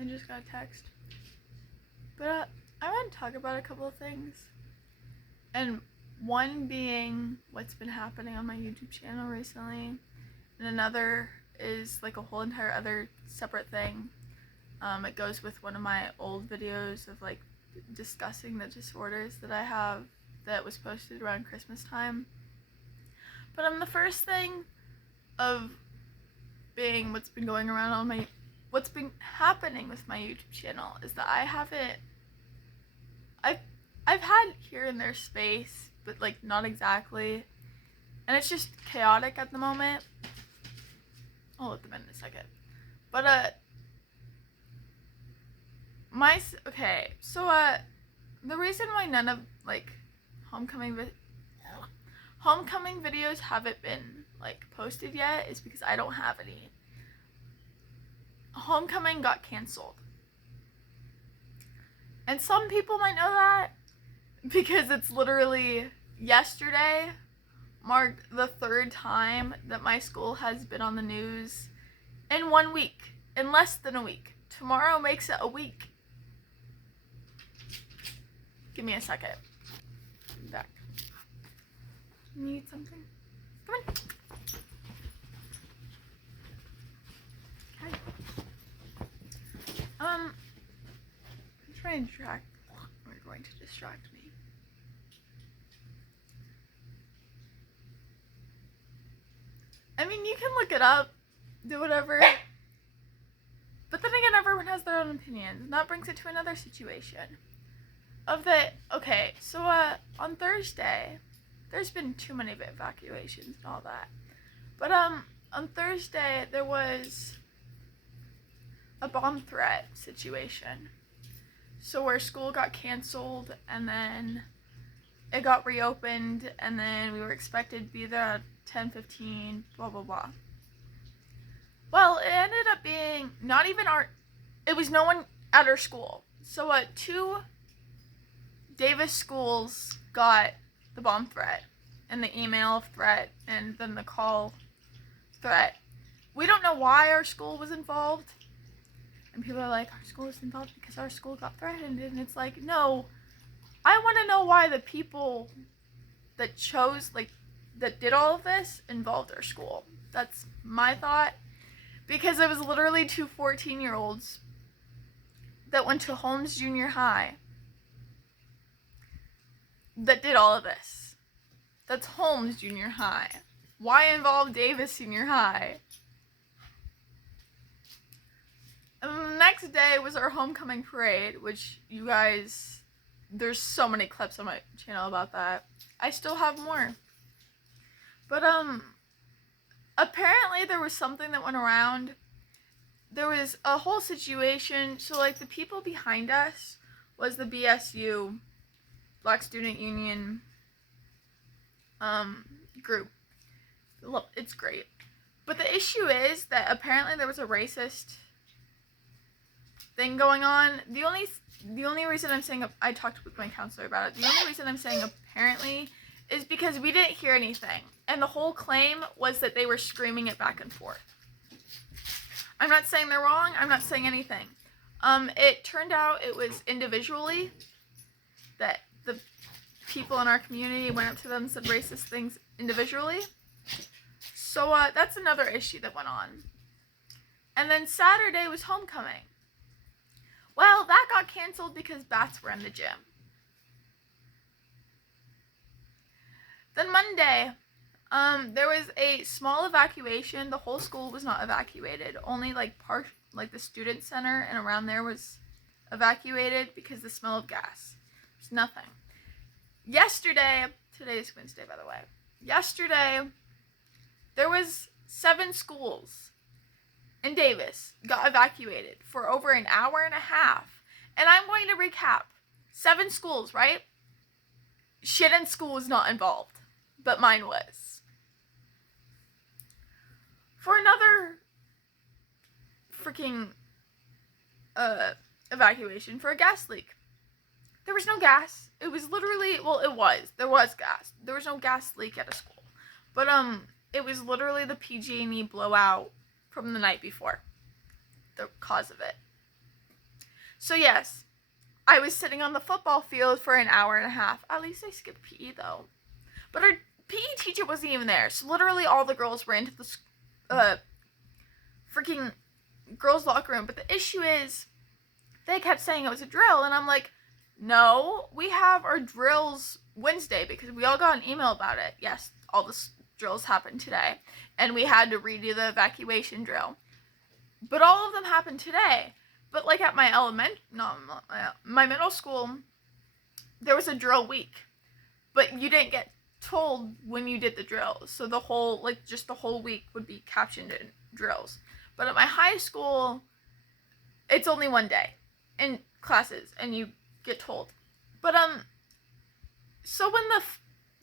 I just got a text. But I want to talk about a couple of things. And one being what's been happening on my YouTube channel recently. And another is like a whole entire other separate thing. It goes with one of my old videos of like discussing the disorders that I have that was posted around Christmas time. But the first thing of being what's been going around on what's been happening with my YouTube channel is that I've had here and there space, but like not exactly, and it's just chaotic at the moment. I'll let them in a second. But the reason why none of like homecoming videos haven't been like posted yet is because I don't have any. Homecoming got canceled. And some people might know that because it's literally yesterday marked the third time that my school has been on the news in 1 week, in less than a week. Tomorrow makes it a week. Give me a second. I'm back. Need something? Come on. Okay. I'm trying to distract. We're going to distract me. I mean, you can look it up, do whatever. But then again, everyone has their own opinions, and that brings it to another situation. On Thursday, there's been too many evacuations and all that. But on Thursday, there was a bomb threat situation. So where school got canceled, and then it got reopened, and then we were expected to be there at 10:15, blah blah blah. Well, it ended up being it was no one at our school. So 2 Davis schools got the bomb threat, and the email threat, and then the call threat. We don't know why our school was involved. And people are like, our school was involved because our school got threatened. And it's like, no. I want to know why the people that that did all of this involved our school. That's my thought. Because it was literally 2 14-year-olds that went to Holmes Junior High that did all of this. That's Holmes Junior High. Why involve Davis Senior High? And the next day was our homecoming parade, which you guys, there's so many clips on my channel about that. I still have more. But apparently there was something that went around. There was a whole situation. So like the people behind us was the BSU, Black Student Union group. Look, it's great. But the issue is that apparently there was a racist thing going on. The only reason I'm saying, I talked with my counselor about it, the only reason I'm saying apparently is because we didn't hear anything. And the whole claim was that they were screaming it back and forth. I'm not saying they're wrong. I'm not saying anything. It turned out it was individually that the people in our community went up to them and said racist things individually. So that's another issue that went on. And then Saturday was homecoming. Well, that got canceled because bats were in the gym. Then Monday, there was a small evacuation. The whole school was not evacuated. Only like the student center and around there was evacuated because the smell of gas. There's nothing. Yesterday, today is Wednesday by the way. Yesterday, there was 7 schools in Davis got evacuated for over an hour and a half. And I'm going to recap. 7 schools, right? Shit school was not involved, but mine was. For another freaking evacuation for a gas leak. There was no gas. It was literally, there was gas. There was no gas leak at a school. But it was literally the PG&E blowout from the night before, the cause of it. So yes, I was sitting on the football field for an hour and a half. At least I skipped PE though. But our PE teacher wasn't even there. So literally all the girls ran to the freaking girls' locker room. But the issue is, they kept saying it was a drill. And I'm like, no, we have our drills Wednesday because we all got an email about it. Yes, all the drills happened today. And we had to redo the evacuation drill. But all of them happened today. But like at my my middle school, there was a drill week. But you didn't get told when you did the drills. So the whole week would be captioned in drills. But at my high school, it's only one day in classes and you get told. But so when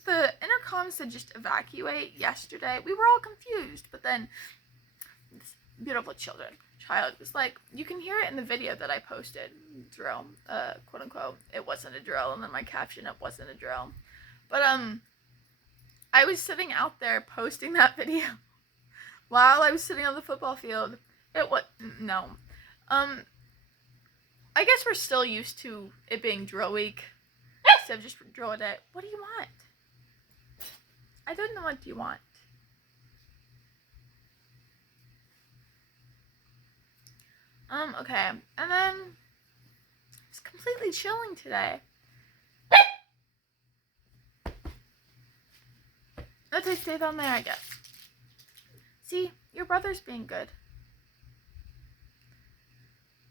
the intercom said just evacuate yesterday, we were all confused. But then this beautiful child was like, you can hear it in the video that I posted, drill, quote unquote, it wasn't a drill, and then my caption, it wasn't a drill. But I was sitting out there posting that video while I was sitting on the football field. I guess we're still used to it being drill week instead of just drill day. What do you want? I don't know, what do you want? Okay, and then it's completely chilling today. Let's just stay down there, I guess. See, your brother's being good.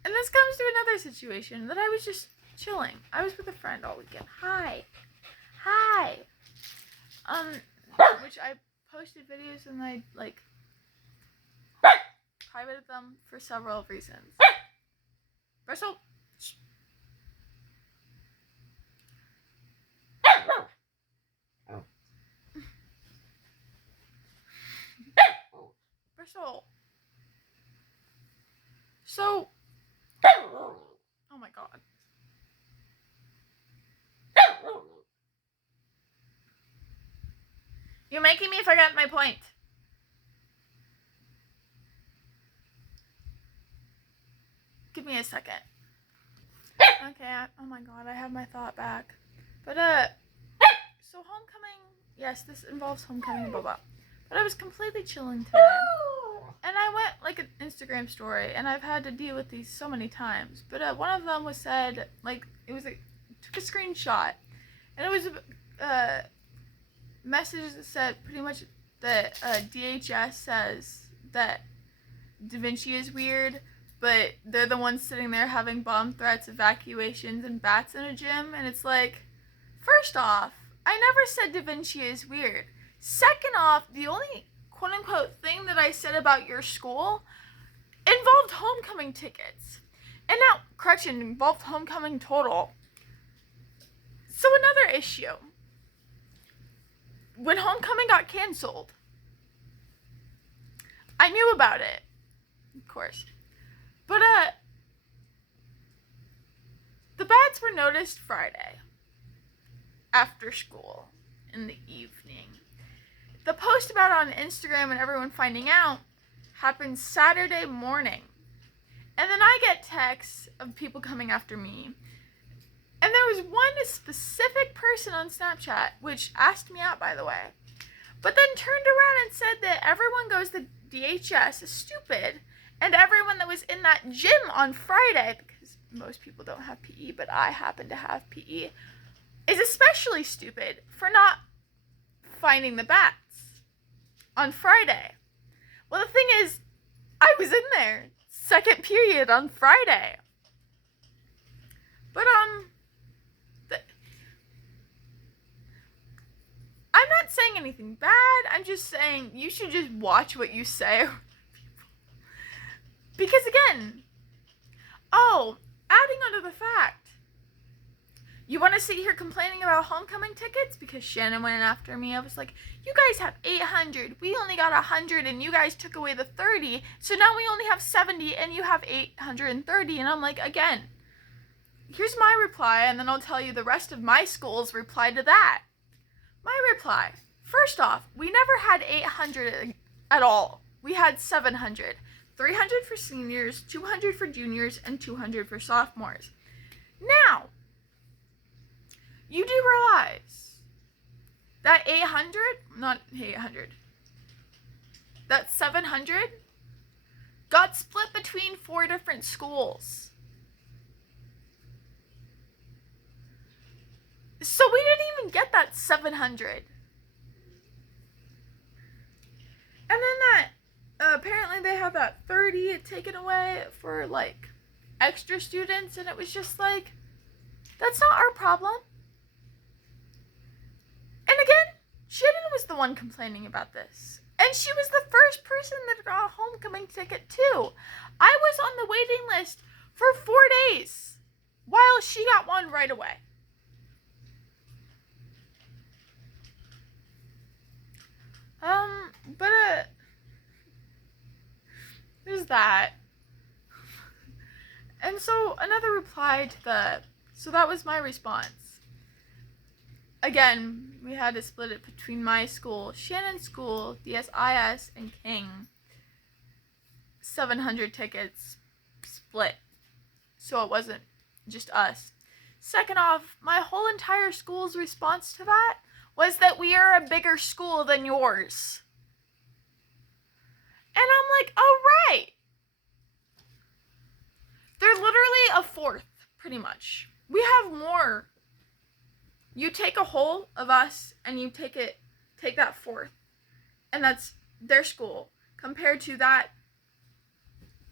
And this comes to another situation that I was just chilling. I was with a friend all weekend. Hi. Which I posted videos and I privated them for several reasons. First of all, so, oh my god. You're making me forget my point. Give me a second. Okay, oh my god, I have my thought back. But, so homecoming, yes, this involves homecoming, blah blah. But I was completely chilling today. And I went like an Instagram story, and I've had to deal with these so many times. But one of them was said, like, took a screenshot, and it was a message that said pretty much that DHS says that Da Vinci is weird, but they're the ones sitting there having bomb threats, evacuations, and bats in a gym. And it's like, first off, I never said Da Vinci is weird. Second off, the only quote-unquote thing that I said about your school involved homecoming tickets. And now, correction, involved homecoming total. So another issue. When homecoming got canceled, I knew about it, of course. But, the bats were noticed Friday after school in the evening. The post about it on Instagram and everyone finding out happened Saturday morning. And then I get texts of people coming after me. And there was one specific person on Snapchat, which asked me out, by the way, but then turned around and said that everyone goes to DHS is stupid, and everyone that was in that gym on Friday, because most people don't have PE, but I happen to have PE, is especially stupid for not finding the bats on Friday. Well, the thing is, I was in there, second period on Friday. But, I'm not saying anything bad. I'm just saying you should just watch what you say. Because again, adding on to the fact, you want to sit here complaining about homecoming tickets? Because Shannon went after me. I was like, you guys have 800. We only got 100 and you guys took away the 30. So now we only have 70 and you have 830. And I'm like, again, here's my reply, and then I'll tell you the rest of my school's reply to that. My reply, first off, we never had 800 at all. We had 700. 300 for seniors, 200 for juniors, and 200 for sophomores. Now, you do realize that 700 got split between 4 different schools. So we didn't even get that 700. And then that, apparently they have that 30 taken away for, like, extra students, and it was just like, that's not our problem. And again, Shannon was the one complaining about this. And she was the first person that got a homecoming ticket, too. I was on the waiting list for 4 days, while she got one right away. There's that. And so another reply to so that was my response. Again, we had to split it between my school, Shannon's school, DSIS, and King. 700 tickets split. So it wasn't just us. Second off, my whole entire school's response to that was that we are a bigger school than yours. And I'm like, oh, right. They're literally a fourth, pretty much. We have more. You take a whole of us and you take that fourth. And that's their school. Compared to that,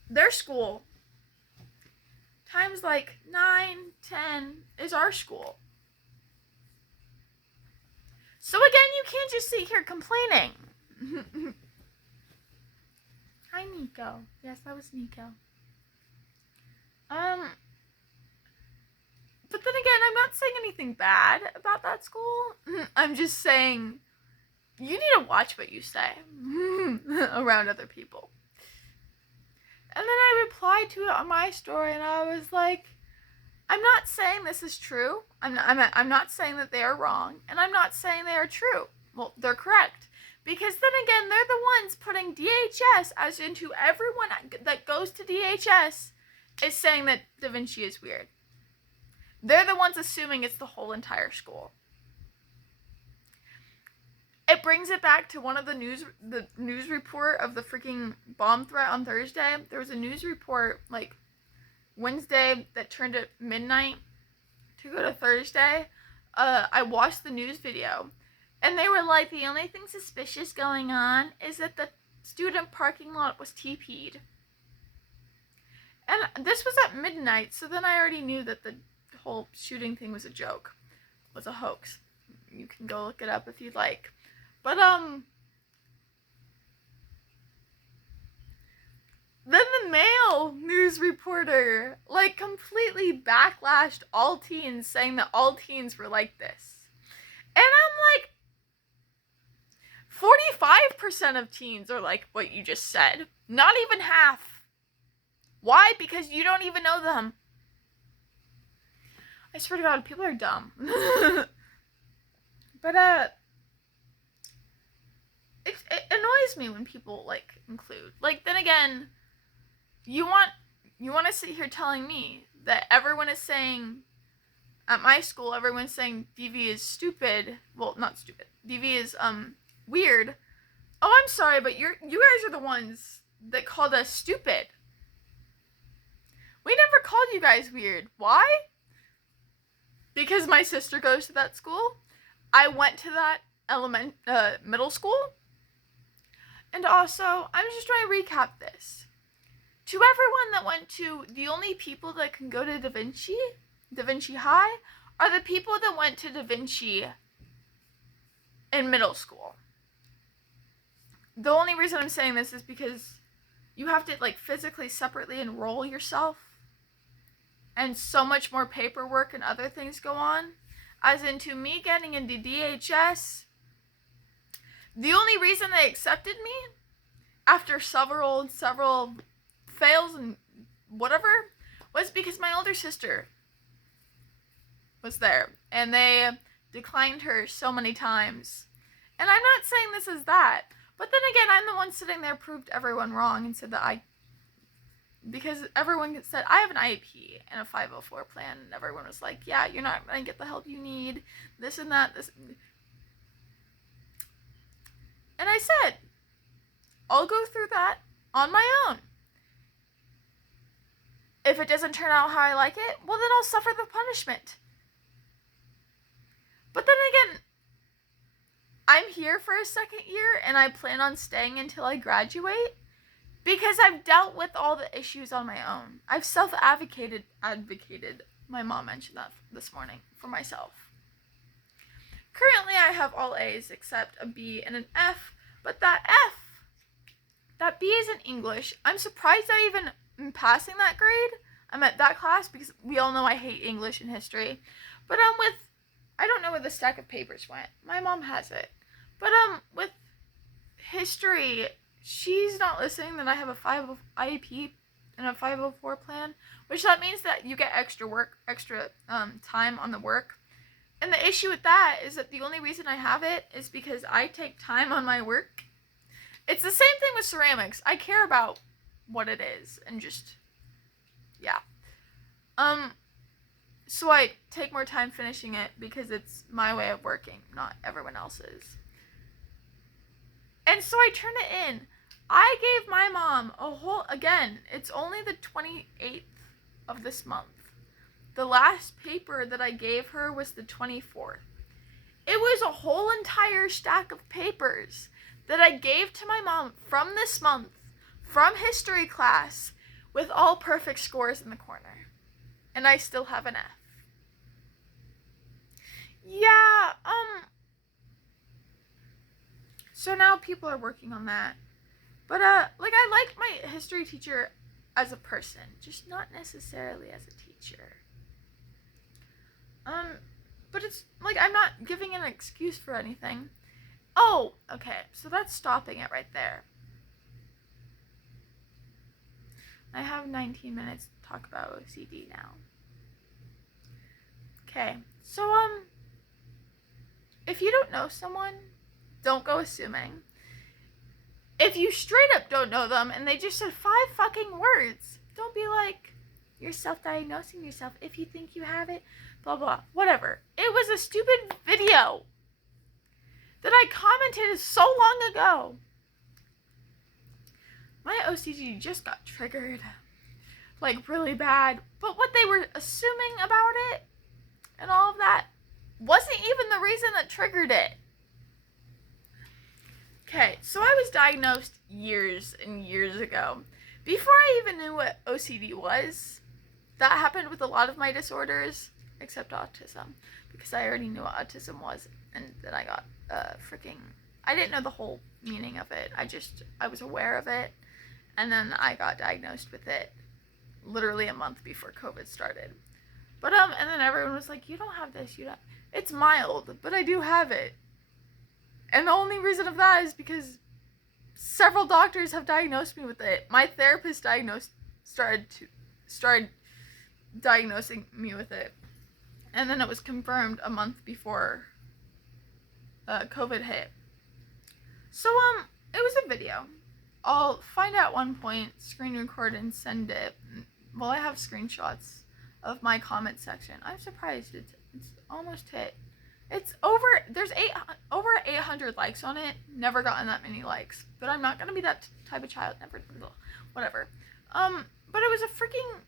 their school times like 9, 10 is our school. So again, you can't just sit here complaining. Hi, Nico. Yes, that was Nico. But then again, I'm not saying anything bad about that school. I'm just saying you need to watch what you say around other people. And then I replied to it on my story, and I was like, I'm not saying this is true. I'm not saying that they are wrong, and I'm not saying they are true. Well, they're correct. Because then again, they're the ones putting DHS as into everyone that goes to DHS is saying that Da Vinci is weird. They're the ones assuming it's the whole entire school. It brings it back to one of the news report of the freaking bomb threat on Thursday. There was a news report like Wednesday that turned at midnight to go to Thursday. I watched the news video, and they were like, the only thing suspicious going on is that the student parking lot was TP'd. And this was at midnight, so then I already knew that the whole shooting thing was a joke, was a hoax. You can go look it up if you'd like. But, then the Mail news reporter, like, completely backlashed all teens, saying that all teens were like this. And I'm like, 45% of teens are like what you just said. Not even half. Why? Because you don't even know them. I swear to God, people are dumb. But, it annoys me when people, like, include. Like, then again, you want to sit here telling me that everyone is saying, at my school, everyone's saying DV is stupid. Well, not stupid. DV is, weird. Oh, I'm sorry, but you guys are the ones that called us stupid. We never called you guys weird. Why? Because my sister goes to that school. I went to that middle school. And also, I'm just trying to recap this. To everyone that went to, the only people that can go to Da Vinci High, are the people that went to Da Vinci in middle school. The only reason I'm saying this is because you have to, like, physically separately enroll yourself. And so much more paperwork and other things go on. As into me getting into DHS, the only reason they accepted me, after several fails and whatever, was because my older sister was there. And they declined her so many times. And I'm not saying this is that. But then again, I'm the one sitting there proved everyone wrong and said that I because everyone said, I have an IEP and a 504 plan, and everyone was like, yeah, you're not going to get the help you need, this and that, this. And I said, I'll go through that on my own. If it doesn't turn out how I like it, well, then I'll suffer the punishment. But then again, I'm here for a second year, and I plan on staying until I graduate, because I've dealt with all the issues on my own. I've self-advocated, my mom mentioned that this morning, for myself. Currently, I have all A's except a B and an F, but that B is in English. I'm surprised I even am passing that grade. I'm at that class because we all know I hate English and history. But I don't know where the stack of papers went. My mom has it. But with history, she's not listening that I have a IEP and a 504 plan, which that means that you get extra time on the work. And the issue with that is that the only reason I have it is because I take time on my work. It's the same thing with ceramics. I care about what it is and just, yeah. So I take more time finishing it because it's my way of working, not everyone else's. And so I turn it in. I gave my mom it's only the 28th of this month. The last paper that I gave her was the 24th. It was a whole entire stack of papers that I gave to my mom from this month, from history class, with all perfect scores in the corner. And I still have an F. Yeah, so now people are working on that. But, I liked my history teacher as a person, just not necessarily as a teacher. But it's, I'm not giving an excuse for anything. Oh, okay, so that's stopping it right there. I have 19 minutes to talk about OCD now. Okay, so, if you don't know someone, don't go assuming. If you straight up don't know them and they just said 5 fucking words, don't be like, you're self-diagnosing yourself if you think you have it, blah, blah, whatever. It was a stupid video that I commented so long ago. My OCD just got triggered, really bad. But what they were assuming about it and all of that wasn't even the reason that triggered it. Okay, so I was diagnosed years and years ago. Before I even knew what OCD was, that happened with a lot of my disorders, except autism, because I already knew what autism was, and then I got I didn't know the whole meaning of it. I was aware of it, and then I got diagnosed with it literally a month before COVID started. But, and then everyone was like, you don't have this, it's mild, but I do have it. And the only reason of that is because several doctors have diagnosed me with it. My therapist started diagnosing me with it. And then it was confirmed a month before COVID hit. So, it was a video. I'll find out one point, screen record, and send it. Well, I have screenshots of my comment section. I'm surprised it's almost hit. It's there's over 800 likes on it. Never gotten that many likes. But I'm not gonna be that type of child. Never, whatever. But it was a freaking...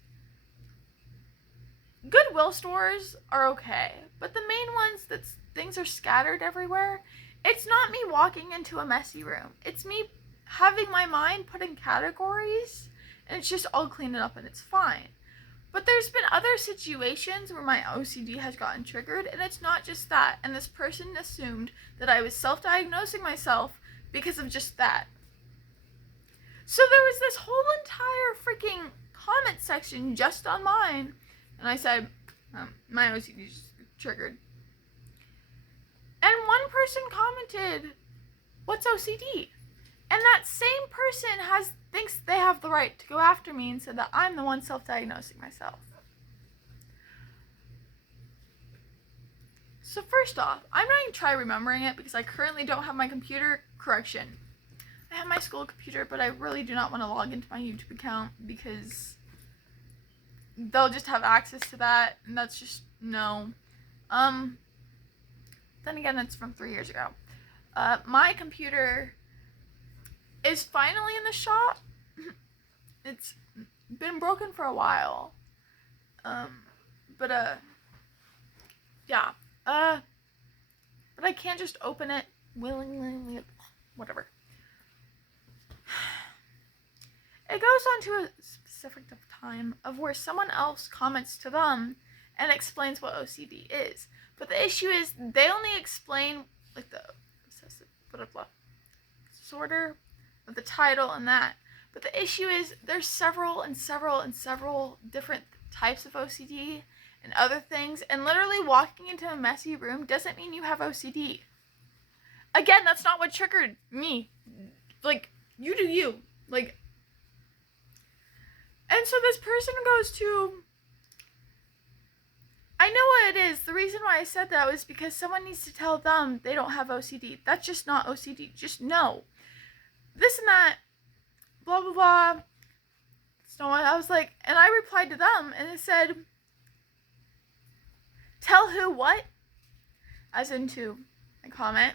Goodwill stores are okay. But the main ones that things are scattered everywhere, it's not me walking into a messy room. It's me having my mind put in categories, and it's just all cleaned up and it's fine. But there's been other situations where my OCD has gotten triggered, and it's not just that. And this person assumed that I was self-diagnosing myself because of just that. So there was this whole entire freaking comment section just on mine. And I said, my OCD is triggered. And one person commented, what's OCD? And that same person thinks they have the right to go after me and said that I'm the one self-diagnosing myself. So first off, I'm not going to try remembering it because I currently don't have my computer. Correction. I have my school computer, but I really do not want to log into my YouTube account because they'll just have access to that, and that's just no. Then again, it's from 3 years ago. My computer is finally in the shop. It's been broken for a while. Yeah. But I can't just open it willingly. Whatever. It goes on to a specific time of where someone else comments to them and explains what OCD is. But the issue is they only explain like the obsessive disorder of the title and that. But the issue is there's several different types of OCD and other things, and literally walking into a messy room doesn't mean you have OCD. Again, that's not what triggered me. Like, you do you. Like, and so this person goes to, I know what it is. The reason why I said that was because someone needs to tell them they don't have OCD. That's just not OCD. Just no. This and that. Blah, blah, blah. So I was like, and I replied to them, and it said, tell who what? As into my comment.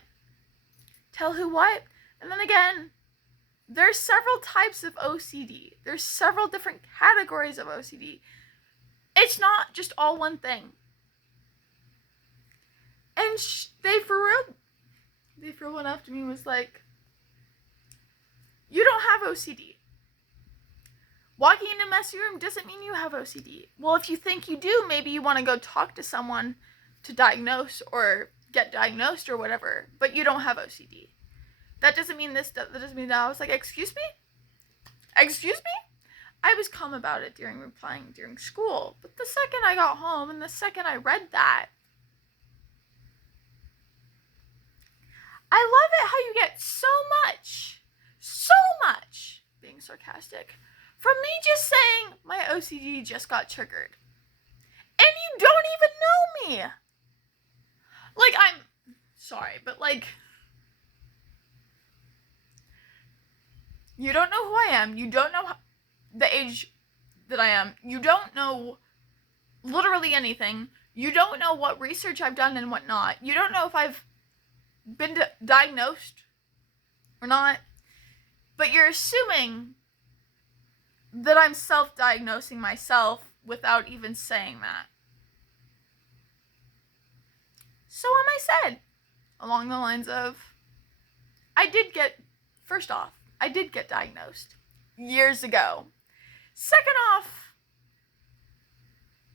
Tell who what? And then again, there's several types of OCD. There's several different categories of OCD. It's not just all one thing. And they for real went up to me and was like, you don't have OCD. Walking in a messy room doesn't mean you have OCD. Well, if you think you do, maybe you want to go talk to someone to diagnose or get diagnosed or whatever, but you don't have OCD. That doesn't mean this, that doesn't mean that. I was like, excuse me? Excuse me? I was calm about it replying during school, but the second I got home and the second I read that, I love it how you get so much, being sarcastic, from me just saying my OCD just got triggered. And you don't even know me. Like, I'm sorry, but like, you don't know who I am. You don't know the age that I am. You don't know literally anything. You don't know what research I've done and what not. You don't know if I've been diagnosed or not. But you're assuming that I'm self-diagnosing myself without even saying that. So I said, along the lines of, first off, I did get diagnosed years ago. Second off,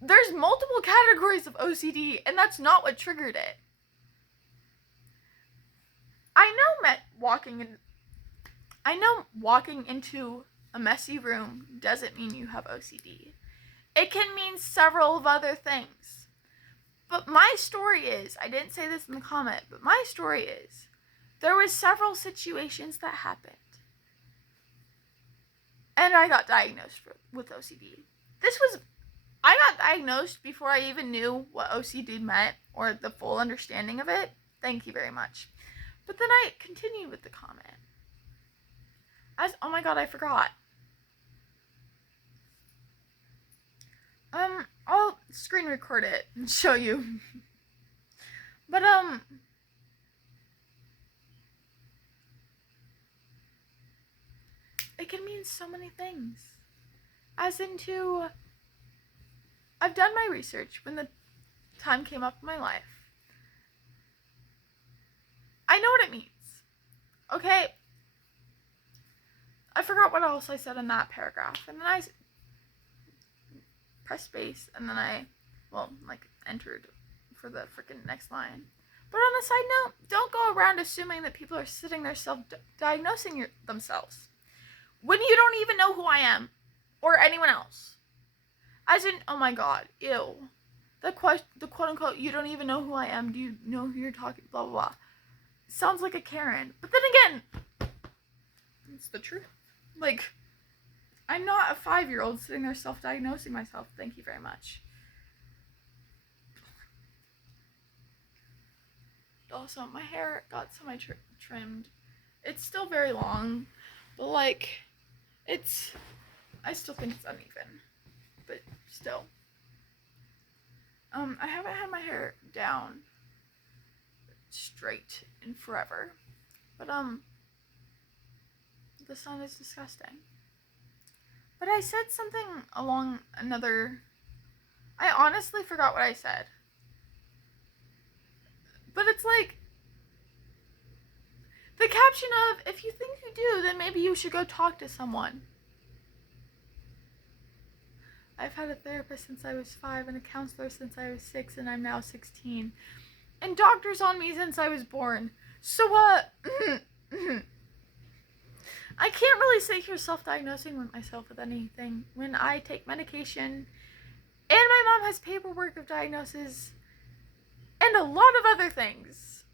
there's multiple categories of OCD, and that's not what triggered it. I know walking into a messy room doesn't mean you have OCD. It can mean several of other things. But my story is, I didn't say this in the comment, but my story is, there was several situations that happened. And I got diagnosed with OCD. I got diagnosed before I even knew what OCD meant or the full understanding of it. Thank you very much. But then I continued with the comment. Oh my god, I forgot. I'll screen record it and show you. But, it can mean so many things. As into, I've done my research when the time came up in my life. I know what it means. Okay? I forgot what else I said in that paragraph. And then I pressed space, and then I entered for the freaking next line. But on the side note, don't go around assuming that people are sitting there self-diagnosing themselves when you don't even know who I am or anyone else. As in, oh my god, ew. The quote-unquote, you don't even know who I am, do you know who you're talking, blah, blah, blah. Sounds like a Karen. But then again, it's the truth. Like, I'm not a 5-year-old sitting there self-diagnosing myself. Thank you very much. Also, my hair got semi-trimmed It's still very long, but like, I still think it's uneven, but still. I haven't had my hair down straight in forever, but the sun is disgusting. But I said something along another, I honestly forgot what I said. But it's like, the caption of, if you think you do, then maybe you should go talk to someone. I've had a therapist since I was 5 and a counselor since I was 6 and I'm now 16. And doctors on me since I was born. So, I can't really sit here self-diagnosing with myself with anything when I take medication and my mom has paperwork of diagnosis and a lot of other things.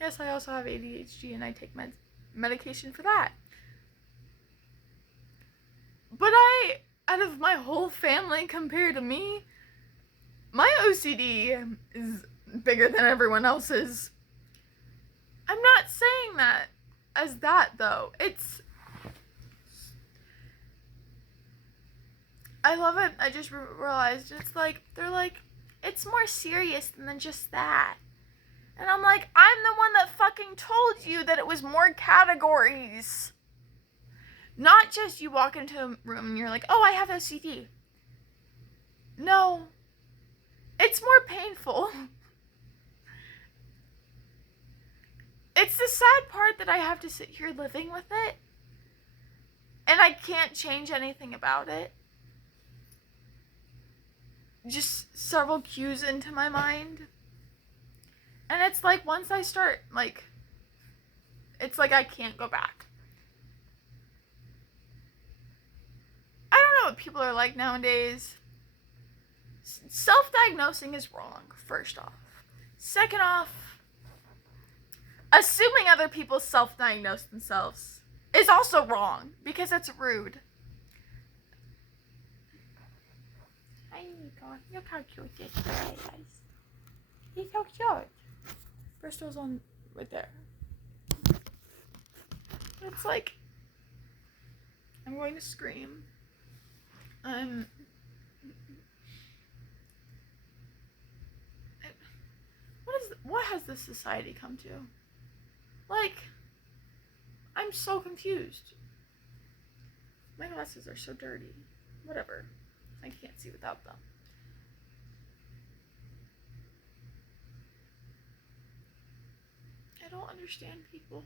Yes, I also have ADHD and I take medication for that. But out of my whole family compared to me, my OCD is bigger than everyone else's. I'm not saying that as that though. I love it. I just realized it's like, they're like, it's more serious than just that. And I'm like, I'm the one that fucking told you that it was more categories. Not just you walk into a room and you're like, oh, I have OCD. No. It's more painful. It's the sad part that I have to sit here living with it. And I can't change anything about it. Just several cues into my mind. And it's like, once I start, like, it's like I can't go back. I don't know what people are like nowadays. Self-diagnosing is wrong, first off. Second off, assuming other people self-diagnose themselves is also wrong, because it's rude. Hi, Nico. Look how cute this guy is. He's so cute. Bristol's on right there. It's like, I'm going to scream. What has this society come to? Like, I'm so confused. My glasses are so dirty. Whatever. I can't see without them. I don't understand people.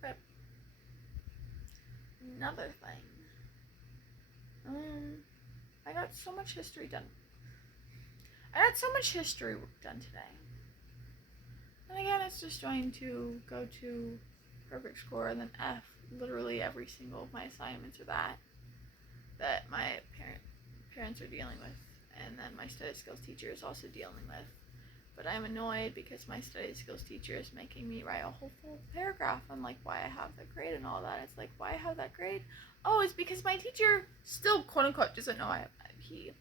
But another thing. I got so much history done. I had so much history done today. And again, it's just trying to go to perfect score and then F literally every single of my assignments are that my parents are dealing with, and then my study skills teacher is also dealing with. But I'm annoyed because my study skills teacher is making me write a whole full paragraph on like why I have that grade and all that. It's like, why I have that grade? Oh, it's because my teacher still quote unquote doesn't know I have IP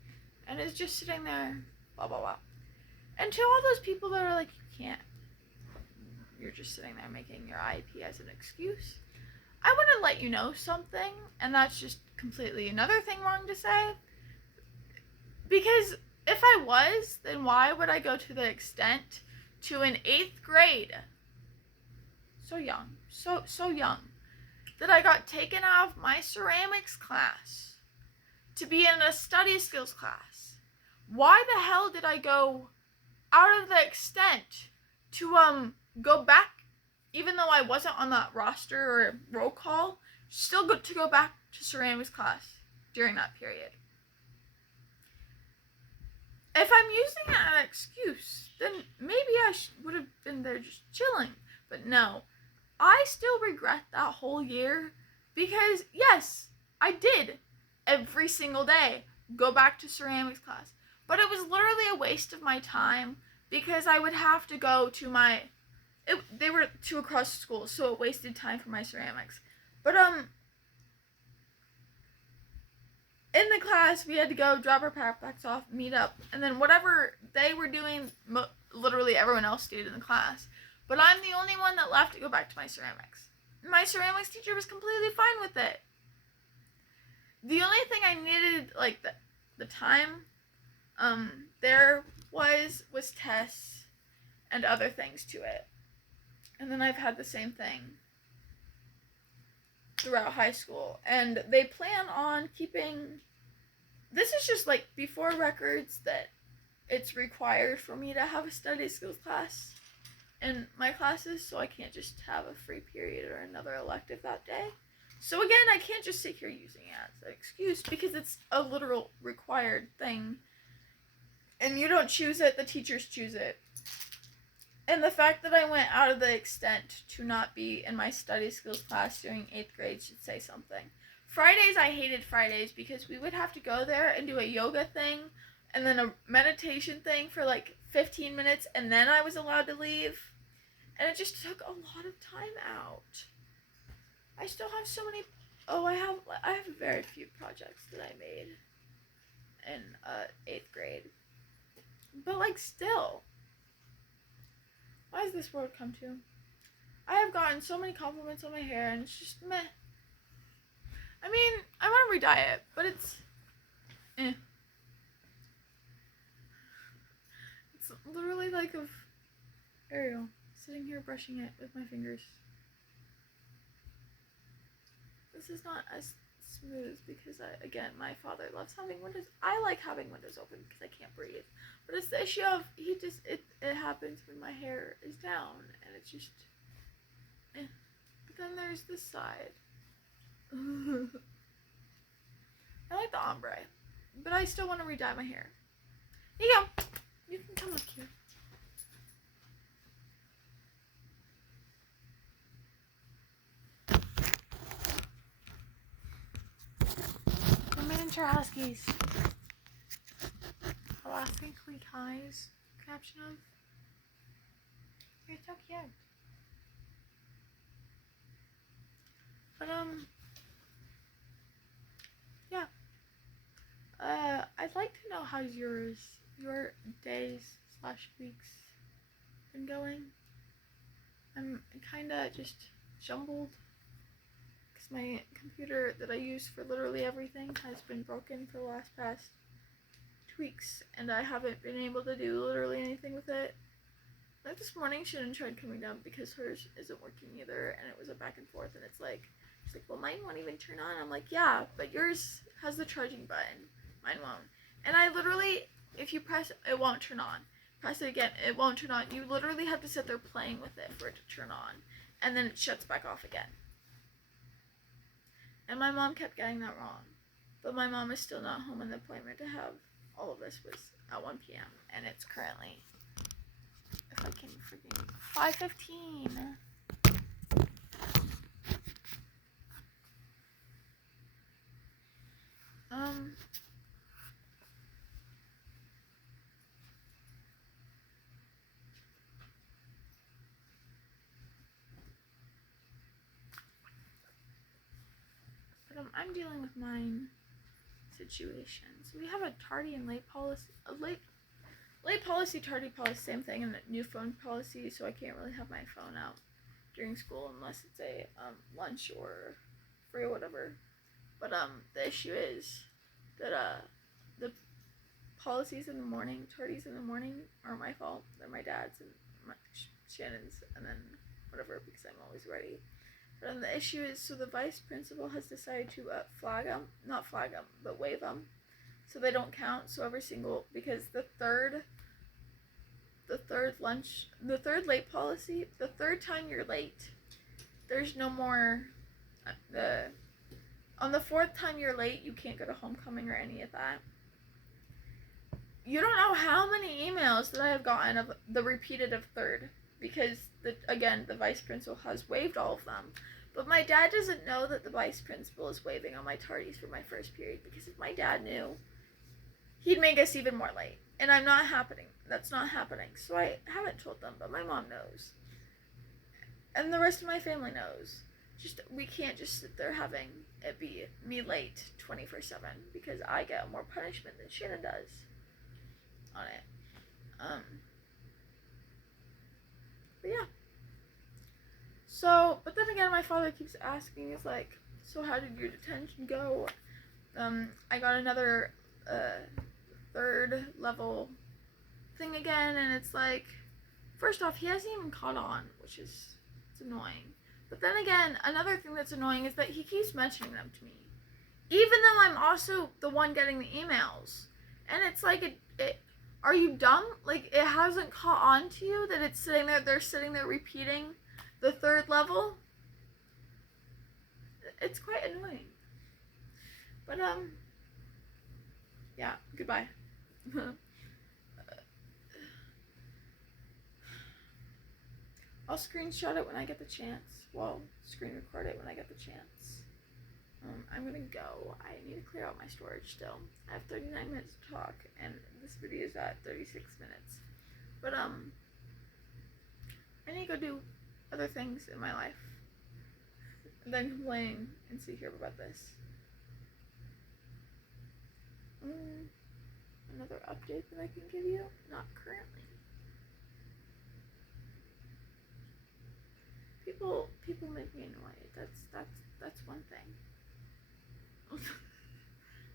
and is just sitting there, blah blah blah. And to all those people that are like, you can't, you're just sitting there making your IP as an excuse, I want to let you know something, and that's just completely another thing wrong to say. Because if I was, then why would I go to the extent to an 8th grade, so young, so young, that I got taken out of my ceramics class to be in a study skills class? Why the hell did I go out of the extent to go back, even though I wasn't on that roster or roll call, still to go back to ceramics class during that period? If I'm using that as an excuse, then maybe I would have been there just chilling. But no, I still regret that whole year because, yes, I did every single day go back to ceramics class. But it was literally a waste of my time because I would have to go to they were 2 across the school, so it wasted time for my ceramics. But, in the class, we had to go drop our backpacks off, meet up, and then whatever they were doing, literally everyone else stayed in the class. But I'm the only one that left to go back to my ceramics. My ceramics teacher was completely fine with it. The only thing I needed, like, the time there was tests and other things to it. And then I've had the same thing throughout high school. And they plan on keeping, this is just like before records, that it's required for me to have a study skills class in my classes, so I can't just have a free period or another elective that day. So again, I can't just sit here using it as an excuse, because it's a literal required thing. And you don't choose it, the teachers choose it. And the fact that I went out of the extent to not be in my study skills class during 8th grade should say something. Fridays, I hated Fridays because we would have to go there and do a yoga thing and then a meditation thing for like 15 minutes, and then I was allowed to leave. And it just took a lot of time out. I still have so many, I have very few projects that I made in 8th grade. But like still, why has this world come to? I have gotten so many compliments on my hair, and it's just meh. I mean, I want to re-dye it, but it's eh. It's literally like of Ariel sitting here brushing it with my fingers. This is not as smooth because my father loves having windows. I like having windows open because I can't breathe. But it's the issue of it happens when my hair is down, and it's just eh. But then there's this side. I like the ombre, but I still want to re-dye my hair. Here you go. You can come look here. The miniature huskies. Alaskan Creek Highs. Caption of. You're so cute. But yeah. I'd like to know how your days/weeks been going. I'm kinda just jumbled because my computer that I use for literally everything has been broken for the past 2 weeks, and I haven't been able to do literally anything with it. Like this morning, Shannon tried coming down because hers isn't working either, and it was a back and forth, and it's like, she's like, well, mine won't even turn on. I'm like, yeah, but yours has the charging button. Mine won't. And I literally, if you press, it won't turn on. Press it again, it won't turn on. You literally have to sit there playing with it for it to turn on, and then it shuts back off again. And my mom kept getting that wrong. But my mom is still not home, and the appointment to have all of this was at 1 p.m. And it's currently, if I can freaking, 5:15. But I'm dealing with mine situations. We have a tardy and late policy, late policy, tardy policy, same thing, and a new phone policy, so I can't really have my phone out during school unless it's a lunch or free or whatever. But the issue is that the policies in the morning, tardies in the morning, are my fault. They're my dad's and Shannon's, and then whatever, because I'm always ready. But the issue is, so the vice principal has decided to not flag them, but waive them, so they don't count. So every single, because the third late policy, the third time you're late, there's no more, on the fourth time you're late, you can't go to homecoming or any of that. You don't know how many emails that I have gotten of the repeated of third, because the vice principal has waived all of them. But my dad doesn't know that the vice principal is waiving on my tardies for my first period, because if my dad knew, he'd make us even more late. And that's not happening. So I haven't told them, but my mom knows. And the rest of my family knows. we can't just sit there having it be me late 24/7 because I get more punishment than Shannon does on it. But yeah. So, but then again, my father keeps asking, is like, so how did your detention go? I got another 3rd level thing again, and it's like, first off, he hasn't even caught on, which is, it's annoying. But then again, another thing that's annoying is that he keeps mentioning them to me, even though I'm also the one getting the emails. And it's like, are you dumb? Like, it hasn't caught on to you that it's sitting there, they're sitting there repeating the 3rd level? It's quite annoying. But, yeah, goodbye. I'll screenshot it when I get the chance. Well, screen record it when I get the chance. I'm gonna go. I need to clear out my storage still. I have 39 minutes to talk, and this video is at 36 minutes. But, I need to go do other things in my life. And then complain and see here about this. Another update that I can give you? Not currently. People make me annoyed. That's one thing.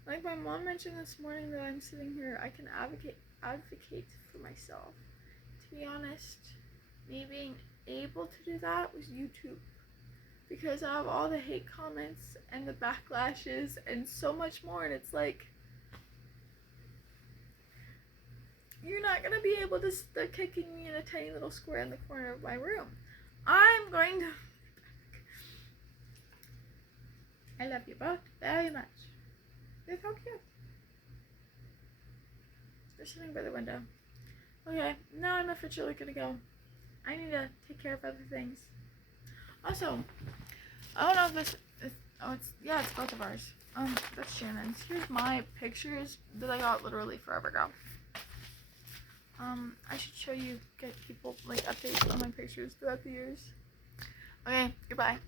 Like my mom mentioned this morning that I'm sitting here, I can advocate for myself. To be honest, me being able to do that was YouTube. Because I have all the hate comments and the backlashes and so much more, and it's like, you're not gonna be able to start kicking me in a tiny little square in the corner of my room. I'm going to... I love you both very much. You're so cute. They're sitting by the window. Okay, now I'm officially gonna go. I need to take care of other things. Also, I don't know if this is... Oh, it's both of ours. That's Shannon's. Here's my pictures that I got literally forever ago. I should show you, get people, like, updates on my pictures throughout the years. Okay, goodbye.